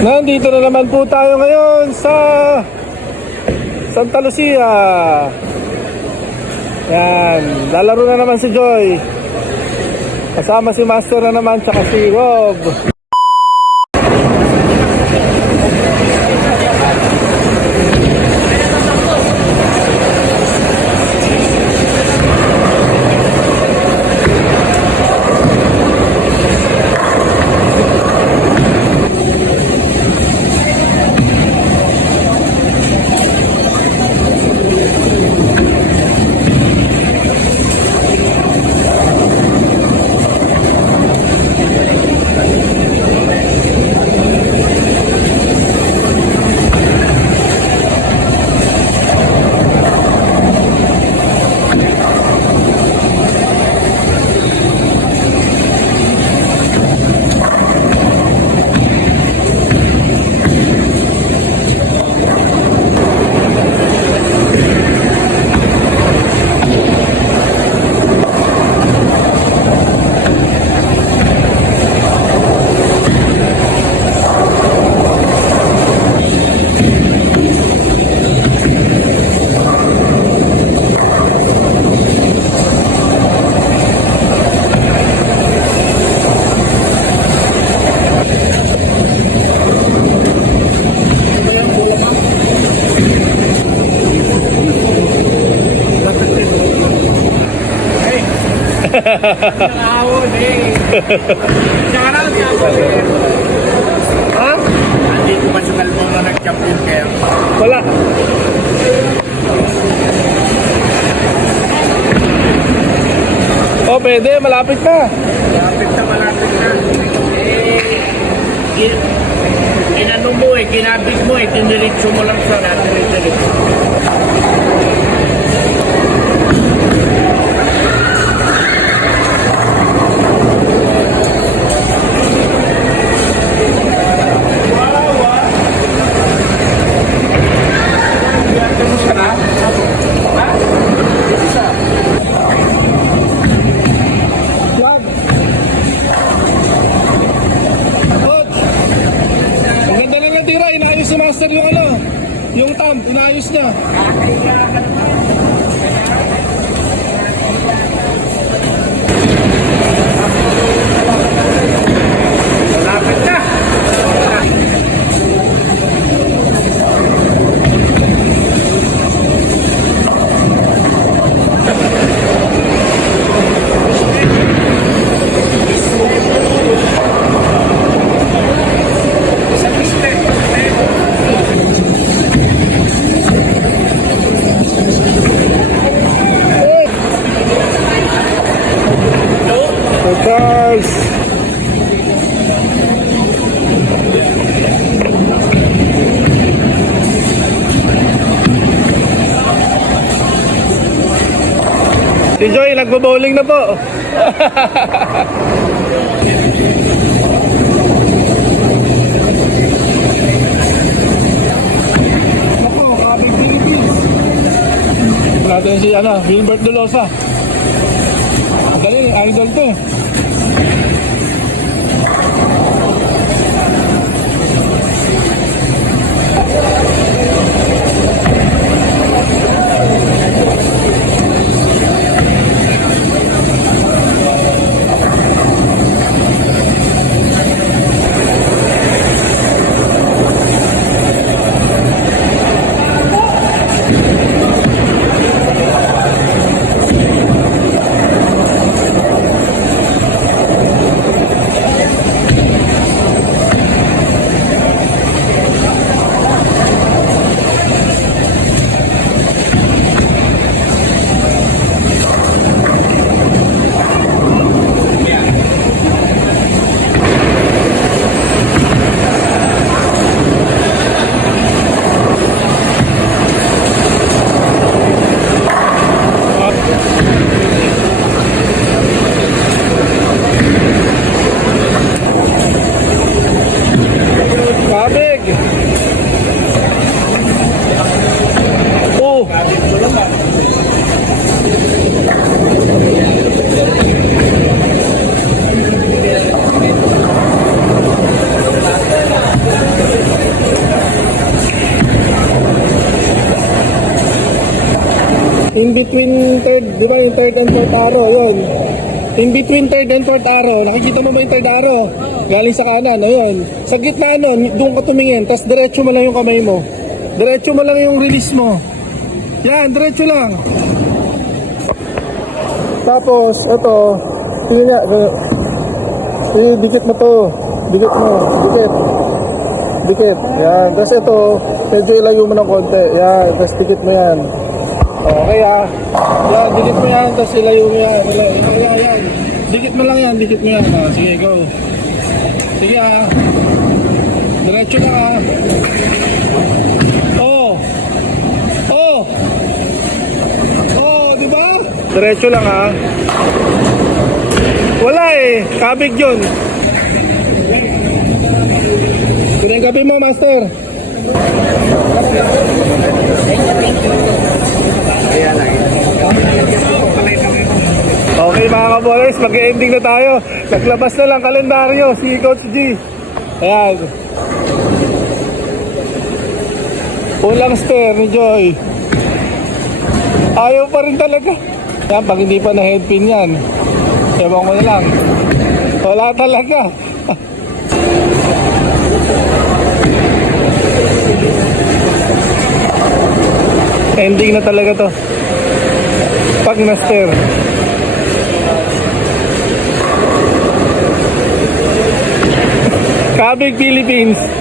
Nandito na naman po tayo ngayon sa Santa Lucia. Yan, lalaro na naman si Joy. Kasama si Master na naman, tsaka si Rob. Nakahon eh. Nakaraw siya ako eh. Ha? Hindi ko masugal mo na nag-champion kayo. Wala. Oh, pwede, malapit na. Malapit na. Inano mo eh, kinabig mo eh, tiniritso mo lang siya na, tiniritso. Yung thumb, inayos na. Malapit na. Charles. Si Joy, nagbo-bowling na po. Ako, kaming Philippines. Natin si Wilbert Dolosa. Galing, idol to. In between third, di ba yung third and fourth arrow, yun. In between third and fourth arrow, nakikita mo ba yung third arrow? Galing sa kanan, ayun. Sa gitna nun, doon ka tumingin, tapos diretso mo lang yung kamay mo. Diretso mo lang yung release mo. Yan, diretso lang. Tapos, ito, tingnan niya, dikit mo to. Dikit mo, dikit. Dikit, yan. Tapos ito, medyo ilayo mo ng konti. Yan, tapos dikit mo yan. Okay ah. Yan, dikit mo yan, tapos ilayo mo yan. Yan. Dikit mo lang yan, dikit mo yan. Ah, sige, go. Sige ah. Diretso lang ah. Oh. Oh. Oh, di ba? Diretso lang ah. Wala eh. Kabig yun. Pinagabi mo, master. Okay mga kaboys, mag-ending na tayo. Naglabas na lang kalendaryo si Coach G. Ayan. Ulang stair ni Joy. Ayaw pa rin talaga. Yan, pag hindi pa na-headpin yan, ewan ko na lang. Wala talaga. Ending na talaga to. Pag na-stair. Kabig Philippines.